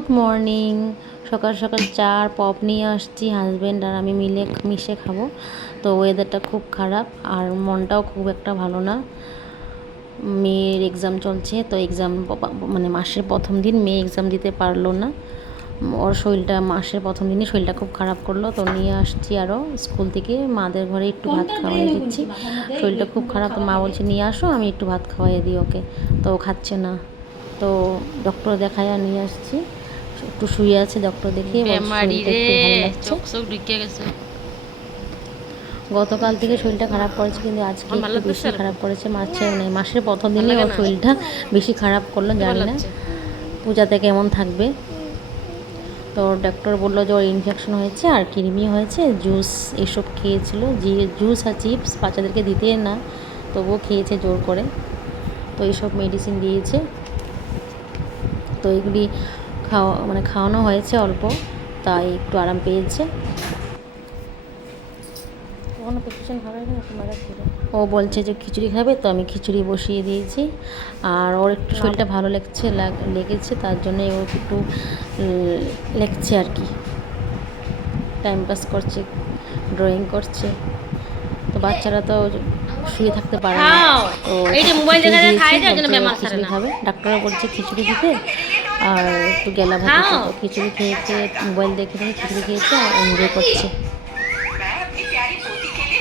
Good morning. সকাল সকাল চা আর পপ নিয়ে আসছি, হাজব্যান্ড আর আমি মিলে মিশে খাবো। তো ওয়েদারটা খুব খারাপ আর মনটাও খুব একটা ভালো না। মেয়ের এক্সাম চলছে, তো এক্সাম মানে মাসের প্রথম দিন মেয়ে এক্সাম দিতে পারলো না। ওর শরীরটা মাসের প্রথম দিনই শরীরটা খুব খারাপ করলো, তো নিয়ে আসছি আরও স্কুল থেকে। মাদের ঘরে একটু ভাত খাওয়াই দিচ্ছি, শরীরটা খুব খারাপ। তো মা বলছে নিয়ে আসো, আমি একটু ভাত খাওয়াই দিই ওকে। তো ও খাচ্ছে না, তো ডক্টর দেখায় নিয়ে আসছি। একটু শুয়ে আছে, ডক্টর দেখিয়ে শরীরটা একটু ভালো লাগছে। গতকাল থেকে শরীরটা খারাপ করেছে, কিন্তু আজকে একটু বেশি খারাপ করেছে। মাসের প্রথম দিনে ওর শরীরটা বেশি খারাপ করলো, জানি না পূজাতে কেমন থাকবে। তো ডক্টর বললো যে ওর ইনফেকশন হয়েছে আর কৃমি হয়েছে। জুস এসব খেয়েছিল, জুস আর চিপস বাচ্চাদেরকে দিতে না, তবুও খেয়েছে জোর করে। তো এইসব মেডিসিন দিয়েছে, তো এগুলি খাওয়ানো হয়েছে অল্প, তাই একটু আরাম পেয়েছে। ও বলছে যে খিচুড়ি খাবে, তো আমি খিচুড়ি বসিয়ে দিয়েছি। আর ওর একটু শরীরটা ভালো লেগেছে, তার জন্যে ও একটু লেখছে আর কি, টাইম পাস করছে, ড্রয়িং করছে। তো বাচ্চারা তো শুয়ে থাকতে পারে না, তো খিচুড়ি খাবে। ডাক্তারও বলছে খিচুড়ি দিতে আর একটু গেলা ভাত দিতে। তো খিচুড়ি খেয়েছে, মোবাইল দেখে খিচুড়ি খেয়েছে আর এনজয় করছে।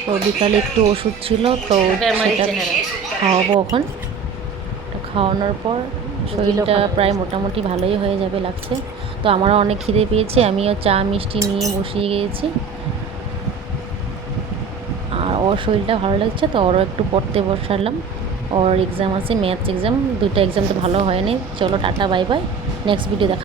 তো বিকালে একটু ওষুধ ছিল, তো সেটা খাওয়াবো এখন। খাওয়ানোর পর শরীরটা প্রায় মোটামুটি ভালোই হয়ে যাবে লাগছে। তো আমারও অনেক খিদে পেয়েছে, আমিও চা মিষ্টি নিয়ে বসিয়ে গিয়েছি। আর ওর শরীরটা ভালো লাগছে, তো ওরও একটু পড়তে বসালাম। ওর এক্সাম আছে, ম্যাথস এক্সাম, 2টা এক্সাম তো ভালো হয়নি। চলো tata, bye bye, next video দেখা।